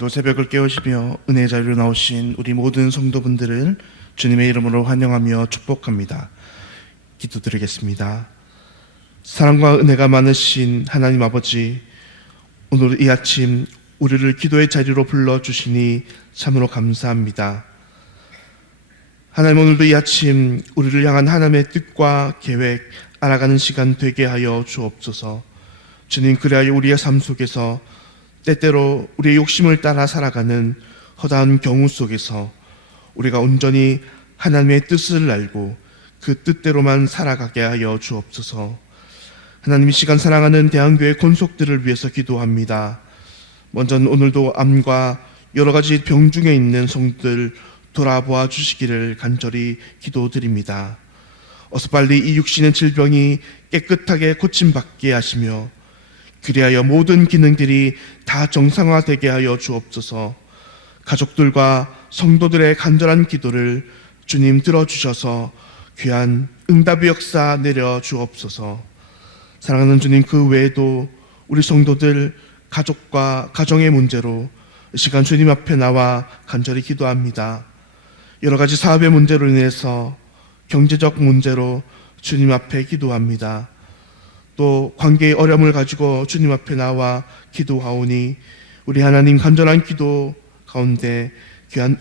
오늘도 새벽을 깨우시며 은혜의 자리로 나오신 우리 모든 성도분들을 주님의 이름으로 환영하며 축복합니다. 기도드리겠습니다. 사랑과 은혜가 많으신 하나님 아버지, 오늘 이 아침 우리를 기도의 자리로 불러주시니 참으로 감사합니다. 하나님, 오늘도 이 아침 우리를 향한 하나님의 뜻과 계획 알아가는 시간 되게 하여 주옵소서. 주님, 그리하여 우리의 삶 속에서 때때로 우리의 욕심을 따라 살아가는 허다한 경우 속에서 우리가 온전히 하나님의 뜻을 알고 그 뜻대로만 살아가게 하여 주옵소서. 하나님, 이 시간 사랑하는 대한교회 권속들을 위해서 기도합니다. 먼저는 오늘도 암과 여러 가지 병 중에 있는 성도들 돌아보아 주시기를 간절히 기도드립니다. 어서 빨리 이 육신의 질병이 깨끗하게 고침받게 하시며 그리하여 모든 기능들이 다 정상화되게 하여 주옵소서. 가족들과 성도들의 간절한 기도를 주님 들어주셔서 귀한 응답의 역사 내려 주옵소서. 사랑하는 주님, 그 외에도 우리 성도들 가족과 가정의 문제로 이 시간 주님 앞에 나와 간절히 기도합니다. 여러 가지 사업의 문제로 인해서 경제적 문제로 주님 앞에 기도합니다. 또 관계의 어려움을 가지고 주님 앞에 나와 기도하오니 우리 하나님 간절한 기도 가운데 귀한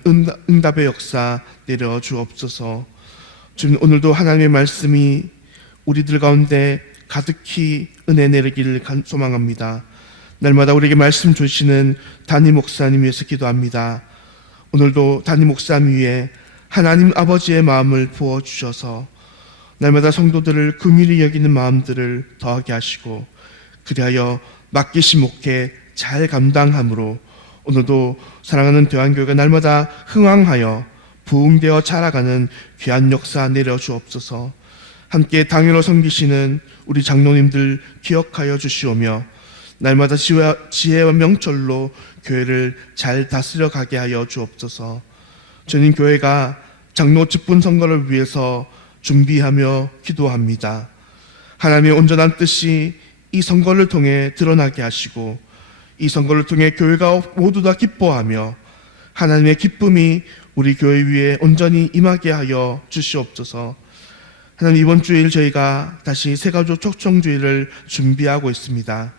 응답의 역사 내려 주옵소서. 주님, 오늘도 하나님의 말씀이 우리들 가운데 가득히 은혜 내리기를 소망합니다. 날마다 우리에게 말씀 주시는 담임 목사님 위해서 기도합니다. 오늘도 담임 목사님 위에 하나님 아버지의 마음을 부어주셔서 날마다 성도들을 긍휼히 여기는 마음들을 더하게 하시고 그리하여 맡기신 목회 잘 감당함으로 오늘도 사랑하는 대한교회가 날마다 흥왕하여 부흥되어 자라가는 귀한 역사 내려 주옵소서. 함께 당회로 섬기시는 우리 장로님들 기억하여 주시오며 날마다 지혜와 명철로 교회를 잘 다스려 가게 하여 주옵소서. 주님, 교회가 장로 직분 선거를 위해서 준비하며 기도합니다. 하나님의 온전한 뜻이 이 선거를 통해 드러나게 하시고 이 선거를 통해 교회가 모두 다 기뻐하며 하나님의 기쁨이 우리 교회 위에 온전히 임하게 하여 주시옵소서. 하나님, 이번 주일 저희가 다시 새가족 초청주일을 준비하고 있습니다.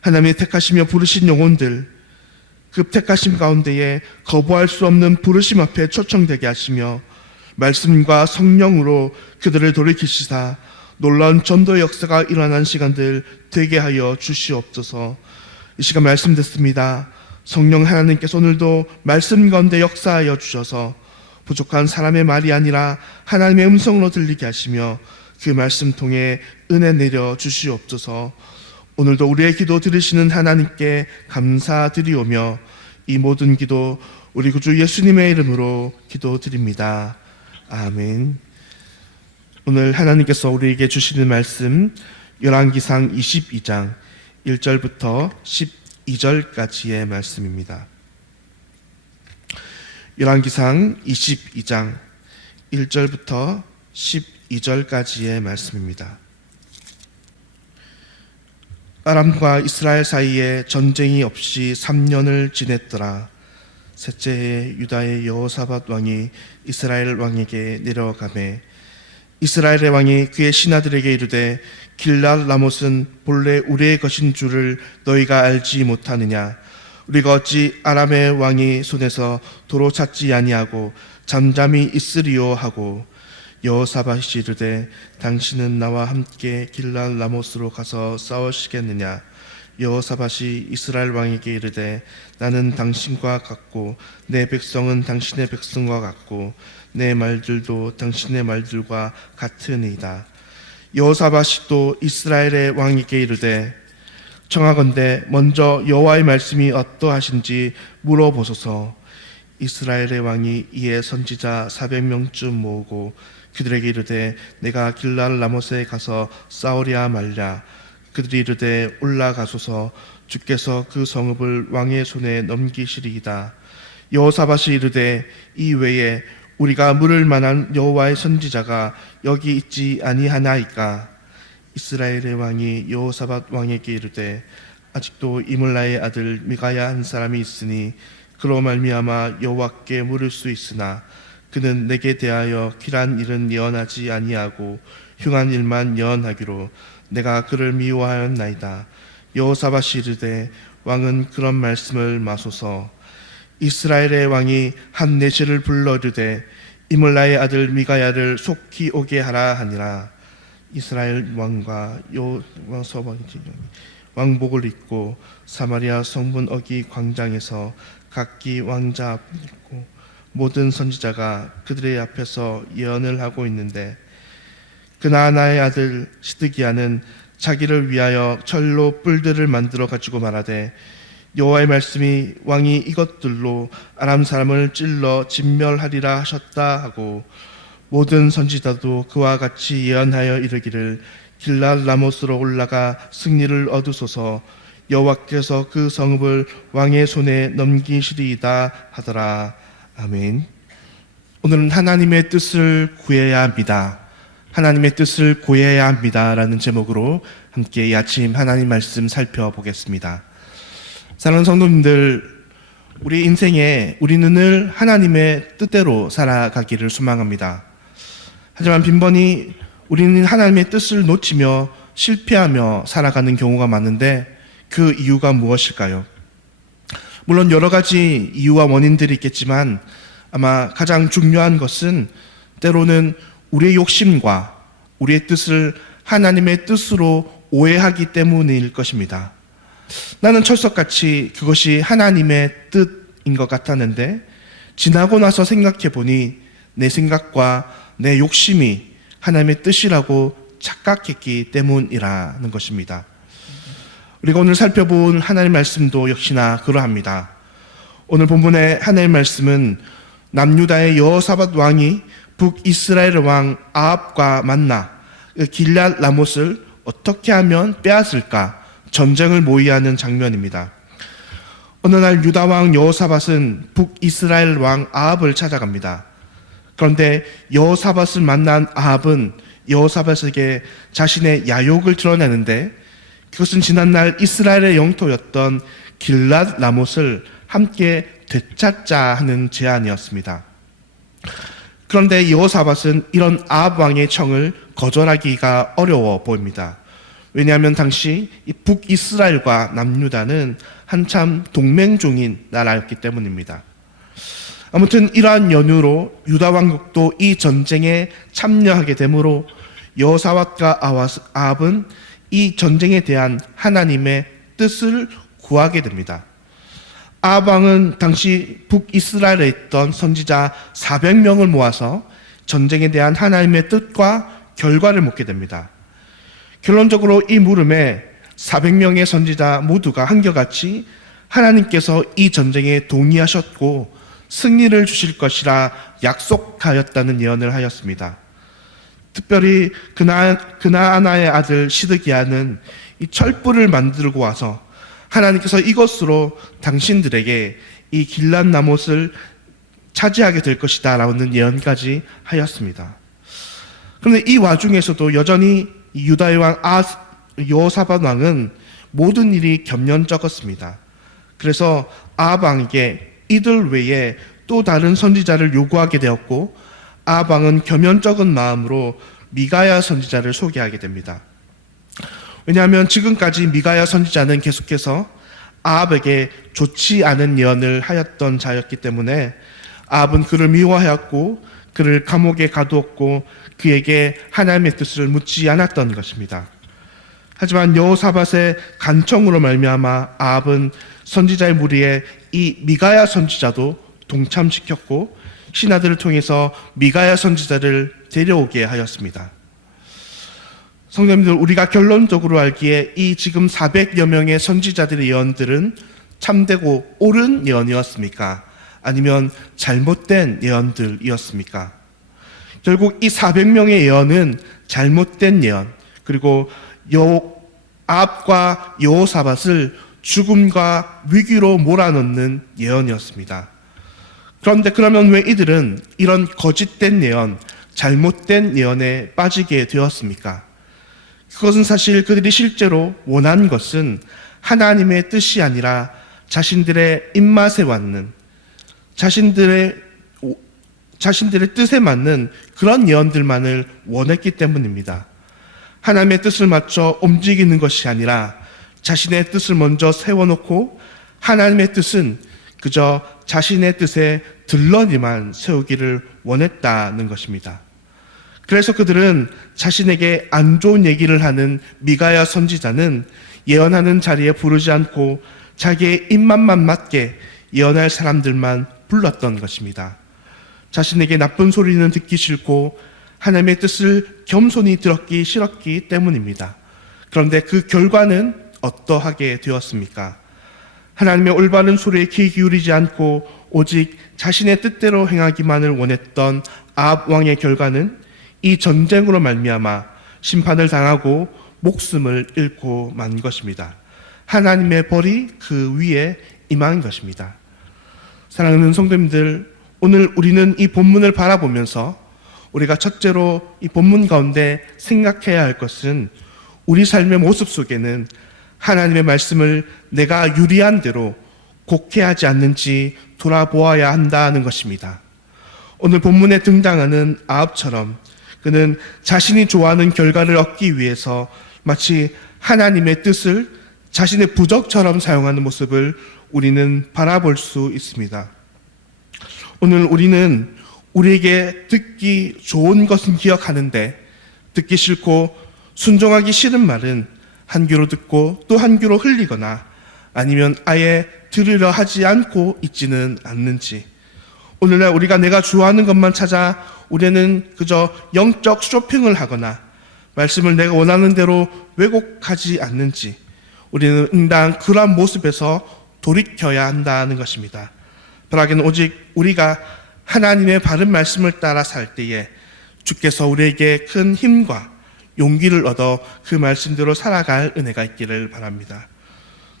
하나님의 택하시며 부르신 영혼들, 그 택하심 가운데에 거부할 수 없는 부르심 앞에 초청되게 하시며 말씀과 성령으로 그들을 돌이키시사 놀라운 전도의 역사가 일어나는 시간들 되게 하여 주시옵소서. 이 시간 말씀 듣습니다. 성령 하나님께서 오늘도 말씀 가운데 역사하여 주셔서 부족한 사람의 말이 아니라 하나님의 음성으로 들리게 하시며 그 말씀 통해 은혜 내려 주시옵소서. 오늘도 우리의 기도 들으시는 하나님께 감사드리오며 이 모든 기도 우리 구주 예수님의 이름으로 기도드립니다. 아멘. 오늘 하나님께서 우리에게 주시는 말씀 열왕기상 22장 1절부터 12절까지의 말씀입니다. 열왕기상 22장 1절부터 12절까지의 말씀입니다. 아람과 이스라엘 사이에 전쟁이 없이 3년을 지냈더라. 셋째 해에 유다의 여호사밧 왕이 이스라엘 왕에게 내려가매 이스라엘의 왕이 그의 신하들에게 이르되 길랄 라못은 본래 우리의 것인 줄을 너희가 알지 못하느냐? 우리가 어찌 아람의 왕이 손에서 도로 찾지 아니하고 잠잠히 있으리요 하고 여호사밧이 이르되 당신은 나와 함께 길랄 라못으로 가서 싸우시겠느냐? 여호사밧이 이스라엘 왕에게 이르되 나는 당신과 같고 내 백성은 당신의 백성과 같고 내 말들도 당신의 말들과 같으니이다. 여호사밧이 또 이스라엘의 왕에게 이르되 청하건대 먼저 여호와의 말씀이 어떠하신지 물어보소서. 이스라엘의 왕이 이에 선지자 400명쯤 모으고 그들에게 이르되 내가 길랄 라못에 가서 싸우랴 말랴. 그들이 이르되 올라가소서. 주께서 그 성읍을 왕의 손에 넘기시리이다. 여호사밧이 이르되 이 외에 우리가 물을 만한 여호와의 선지자가 여기 있지 아니하나이까? 이스라엘의 왕이 여호사밧 왕에게 이르되 아직도 이물라의 아들 미가야 한 사람이 있으니 그로 말미암아 여호와께 물을 수 있으나 그는 내게 대하여 귀한 일은 예언하지 아니하고 흉한 일만 예언하기로 내가 그를 미워하였나이다. 여호사밧이 이르되 왕은 그런 말씀을 마소서. 이스라엘의 왕이 한 내시를 불러 이르되 이물라의 아들 미가야를 속히 오게 하라 하니라. 이스라엘 왕과 여호사밧이 왕복을 입고 사마리아 성문 어기 광장에서 각기 왕자 앞에 있고 모든 선지자가 그들의 앞에서 예언을 하고 있는데 그나아나의 아들 시드기야는 자기를 위하여 철로 뿔들을 만들어 가지고 말하되 여호와의 말씀이 왕이 이것들로 아람 사람을 찔러 진멸하리라 하셨다 하고 모든 선지자도 그와 같이 예언하여 이르기를 길랏 라모스로 올라가 승리를 얻으소서. 여호와께서 그 성읍을 왕의 손에 넘기시리이다 하더라. 아멘. 오늘은 하나님의 뜻을 구해야 합니다. 하나님의 뜻을 구해야 합니다라는 제목으로 함께 이 아침 하나님 말씀 살펴보겠습니다. 사랑하는 성도님들, 우리 인생에 우리는 늘 하나님의 뜻대로 살아가기를 소망합니다. 하지만 빈번히 우리는 하나님의 뜻을 놓치며 실패하며 살아가는 경우가 많은데 그 이유가 무엇일까요? 물론 여러 가지 이유와 원인들이 있겠지만 아마 가장 중요한 것은 때로는 우리의 욕심과 우리의 뜻을 하나님의 뜻으로 오해하기 때문일 것입니다. 나는 철석같이 그것이 하나님의 뜻인 것 같았는데 지나고 나서 생각해 보니 내 생각과 내 욕심이 하나님의 뜻이라고 착각했기 때문이라는 것입니다. 우리가 오늘 살펴본 하나님의 말씀도 역시나 그러합니다. 오늘 본문의 하나님의 말씀은 남유다의 여호사밧 왕이 북이스라엘 왕 아합과 만나 길랏 라못을 어떻게 하면 빼앗을까 전쟁을 모의하는 장면입니다. 어느 날 유다 왕 여호사밧은 북이스라엘 왕 아합을 찾아갑니다. 그런데 여호사밧을 만난 아합은 여호사밧에게 자신의 야욕을 드러내는데 그것은 지난날 이스라엘의 영토였던 길랏 라못을 함께 되찾자 하는 제안이었습니다. 그런데 여호사밧은 이런 아합 왕의 청을 거절하기가 어려워 보입니다. 왜냐하면 당시 북이스라엘과 남유다는 한참 동맹 중인 나라였기 때문입니다. 아무튼 이러한 연유로 유다 왕국도 이 전쟁에 참여하게 되므로 여호사밧과 아합은 이 전쟁에 대한 하나님의 뜻을 구하게 됩니다. 아합 왕은 당시 북이스라엘에 있던 선지자 400명을 모아서 전쟁에 대한 하나님의 뜻과 결과를 묻게 됩니다. 결론적으로 이 물음에 400명의 선지자 모두가 한결같이 하나님께서 이 전쟁에 동의하셨고 승리를 주실 것이라 약속하였다는 예언을 하였습니다. 특별히 그나아나의 아들 시드기야는 이 철불을 만들고 와서 하나님께서 이것으로 당신들에게 이 길랏 라못을 차지하게 될 것이다 라는 예언까지 하였습니다. 그런데 이 와중에서도 여전히 유다의 왕 여호사밧 왕은 모든 일이 겸연쩍었습니다. 그래서 아합 왕에게 이들 외에 또 다른 선지자를 요구하게 되었고 아합 왕은 겸연쩍은 마음으로 미가야 선지자를 소개하게 됩니다. 왜냐하면 지금까지 미가야 선지자는 계속해서 아합에게 좋지 않은 예언을 하였던 자였기 때문에 아합은 그를 미워하였고 그를 감옥에 가두었고 그에게 하나님의 뜻을 묻지 않았던 것입니다. 하지만 여호사밧의 간청으로 말미암아 아합은 선지자의 무리에 이 미가야 선지자도 동참시켰고 신하들을 통해서 미가야 선지자를 데려오게 하였습니다. 성도님들, 우리가 결론적으로 알기에 이 지금 400여 명의 선지자들의 예언들은 참되고 옳은 예언이었습니까? 아니면 잘못된 예언들이었습니까? 결국 이 400명의 예언은 잘못된 예언, 그리고 아합과 여호사밧을 죽음과 위기로 몰아넣는 예언이었습니다. 그런데 그러면 왜 이들은 이런 거짓된 예언, 잘못된 예언에 빠지게 되었습니까? 그것은 사실 그들이 실제로 원한 것은 하나님의 뜻이 아니라 자신들의 입맛에 맞는, 자신들의 뜻에 맞는 그런 예언들만을 원했기 때문입니다. 하나님의 뜻을 맞춰 움직이는 것이 아니라 자신의 뜻을 먼저 세워놓고 하나님의 뜻은 그저 자신의 뜻에 들러리만 세우기를 원했다는 것입니다. 그래서 그들은 자신에게 안 좋은 얘기를 하는 미가야 선지자는 예언하는 자리에 부르지 않고 자기의 입맛만 맞게 예언할 사람들만 불렀던 것입니다. 자신에게 나쁜 소리는 듣기 싫고 하나님의 뜻을 겸손히 들었기 싫었기 때문입니다. 그런데 그 결과는 어떠하게 되었습니까? 하나님의 올바른 소리에 귀 기울이지 않고 오직 자신의 뜻대로 행하기만을 원했던 아합 왕의 결과는 이 전쟁으로 말미암아 심판을 당하고 목숨을 잃고 만 것입니다. 하나님의 벌이 그 위에 임한 것입니다. 사랑하는 성도님들, 오늘 우리는 이 본문을 바라보면서 우리가 첫째로 이 본문 가운데 생각해야 할 것은 우리 삶의 모습 속에는 하나님의 말씀을 내가 유리한 대로 곡해하지 않는지 돌아보아야 한다는 것입니다. 오늘 본문에 등장하는 아합처럼 그는 자신이 좋아하는 결과를 얻기 위해서 마치 하나님의 뜻을 자신의 부적처럼 사용하는 모습을 우리는 바라볼 수 있습니다. 오늘 우리는 우리에게 듣기 좋은 것은 기억하는데 듣기 싫고 순종하기 싫은 말은 한 귀로 듣고 또 한 귀로 흘리거나 아니면 아예 들으려 하지 않고 있지는 않는지, 오늘날 우리가 내가 좋아하는 것만 찾아 우리는 그저 영적 쇼핑을 하거나 말씀을 내가 원하는 대로 왜곡하지 않는지 우리는 응당 그러한 모습에서 돌이켜야 한다는 것입니다. 바라기는 오직 우리가 하나님의 바른 말씀을 따라 살 때에 주께서 우리에게 큰 힘과 용기를 얻어 그 말씀대로 살아갈 은혜가 있기를 바랍니다.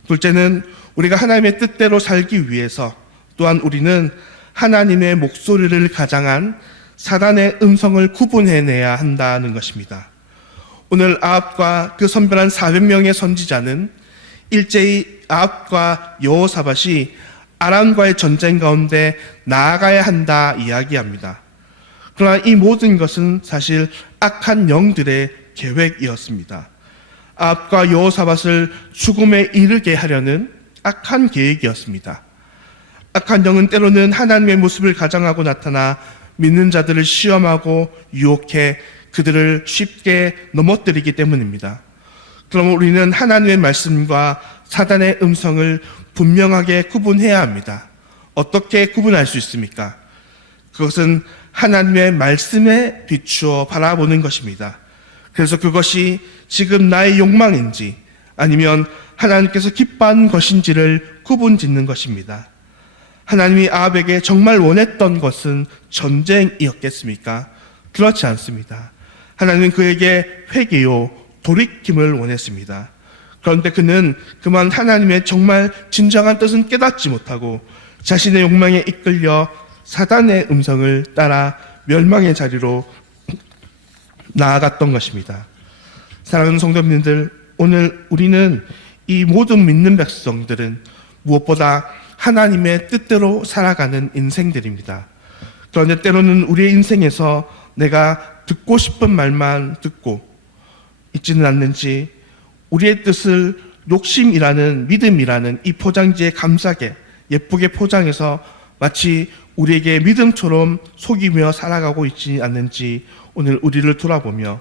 둘째는 우리가 하나님의 뜻대로 살기 위해서 또한 우리는 하나님의 목소리를 가장한 사단의 음성을 구분해내야 한다는 것입니다. 오늘 아합과 그 선별한 400명의 선지자는 일제히 아합과 여호사밧이 아람과의 전쟁 가운데 나아가야 한다 이야기합니다. 그러나 이 모든 것은 사실 악한 영들의 계획이었습니다. 아합과 여호사밧을 죽음에 이르게 하려는 악한 계획이었습니다. 악한 영은 때로는 하나님의 모습을 가장하고 나타나 믿는 자들을 시험하고 유혹해 그들을 쉽게 넘어뜨리기 때문입니다. 그럼 우리는 하나님의 말씀과 사단의 음성을 분명하게 구분해야 합니다. 어떻게 구분할 수 있습니까? 그것은 하나님의 말씀에 비추어 바라보는 것입니다. 그래서 그것이 지금 나의 욕망인지 아니면 하나님께서 기뻐하는 것인지를 구분짓는 것입니다. 하나님이 아합에게 정말 원했던 것은 전쟁이었겠습니까? 그렇지 않습니다. 하나님은 그에게 회개요, 돌이킴을 원했습니다. 그런데 그는 그만 하나님의 정말 진정한 뜻은 깨닫지 못하고 자신의 욕망에 이끌려 사단의 음성을 따라 멸망의 자리로 나아갔던 것입니다. 사랑하는 성도님들, 오늘 우리는 이 모든 믿는 백성들은 무엇보다 하나님의 뜻대로 살아가는 인생들입니다. 그런데 때로는 우리의 인생에서 내가 듣고 싶은 말만 듣고 있지는 않는지 우리의 뜻을 욕심이라는 믿음이라는 이 포장지에 감싸게 예쁘게 포장해서 마치 우리에게 믿음처럼 속이며 살아가고 있지 않는지 오늘 우리를 돌아보며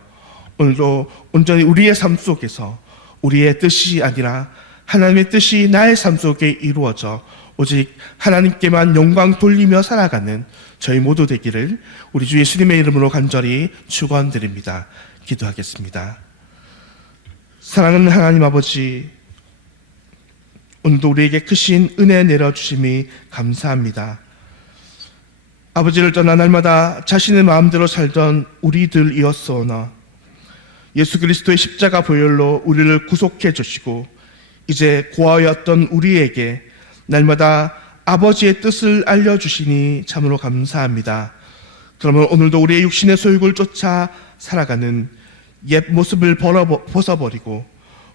오늘도 온전히 우리의 삶 속에서 우리의 뜻이 아니라 하나님의 뜻이 나의 삶 속에 이루어져 오직 하나님께만 영광 돌리며 살아가는 저희 모두 되기를 우리 주 예수님의 이름으로 간절히 축원드립니다. 기도하겠습니다. 사랑하는 하나님 아버지, 오늘도 우리에게 크신 은혜 내려주심이 감사합니다. 아버지를 떠나 날마다 자신의 마음대로 살던 우리들이었으나 예수 그리스도의 십자가 보혈로 우리를 구속해 주시고 이제 고아였던 우리에게 날마다 아버지의 뜻을 알려주시니 참으로 감사합니다. 그러면 오늘도 우리의 육신의 소욕을 쫓아 살아가는 옛 모습을 벗어버리고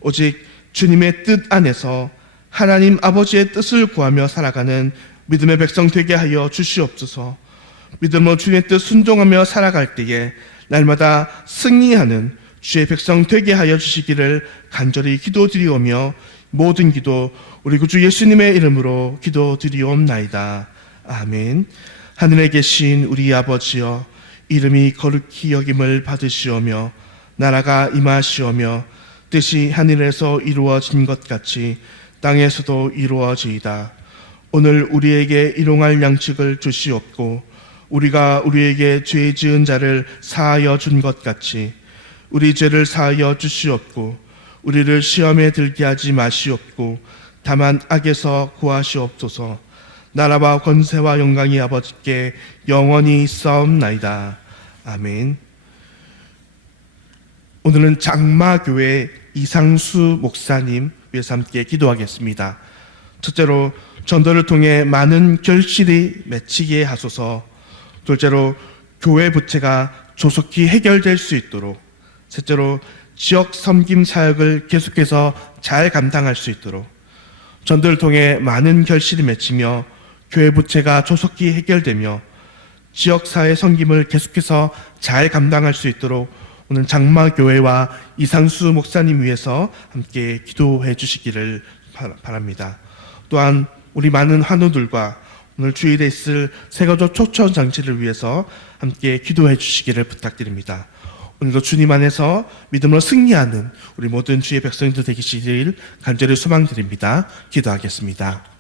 오직 주님의 뜻 안에서 하나님 아버지의 뜻을 구하며 살아가는 믿음의 백성 되게 하여 주시옵소서. 믿음으로 주님의 뜻 순종하며 살아갈 때에 날마다 승리하는 주의 백성 되게 하여 주시기를 간절히 기도드리오며 모든 기도 우리 구주 예수님의 이름으로 기도드리옵나이다. 아멘. 하늘에 계신 우리 아버지여, 이름이 거룩히 여김을 받으시오며 나라가 임하시오며 뜻이 하늘에서 이루어진 것 같이 땅에서도 이루어지이다. 오늘 우리에게 일용할 양식을 주시옵고 우리가 우리에게 죄 지은 자를 사하여 준 것 같이 우리 죄를 사하여 주시옵고 우리를 시험에 들게 하지 마시옵고 다만 악에서 구하시옵소서. 나라와 권세와 영광이 아버지께 영원히 있사옵나이다. 아멘. 오늘은 장마교회 이상수 목사님 위해서 함께 기도하겠습니다. 첫째로 전도를 통해 많은 결실이 맺히게 하소서. 둘째로 교회 부채가 조속히 해결될 수 있도록. 셋째로 지역 섬김 사역을 계속해서 잘 감당할 수 있도록. 전도를 통해 많은 결실이 맺히며 교회 부채가 조속히 해결되며 지역사회 섬김을 계속해서 잘 감당할 수 있도록 오늘 장마교회와 이상수 목사님 위해서 함께 기도해 주시기를 바랍니다. 또한 우리 많은 환우들과 오늘 주일에 있을 세가족 초청 장치를 위해서 함께 기도해 주시기를 부탁드립니다. 오늘도 주님 안에서 믿음으로 승리하는 우리 모든 주의 백성들 되시길 간절히 소망드립니다. 기도하겠습니다.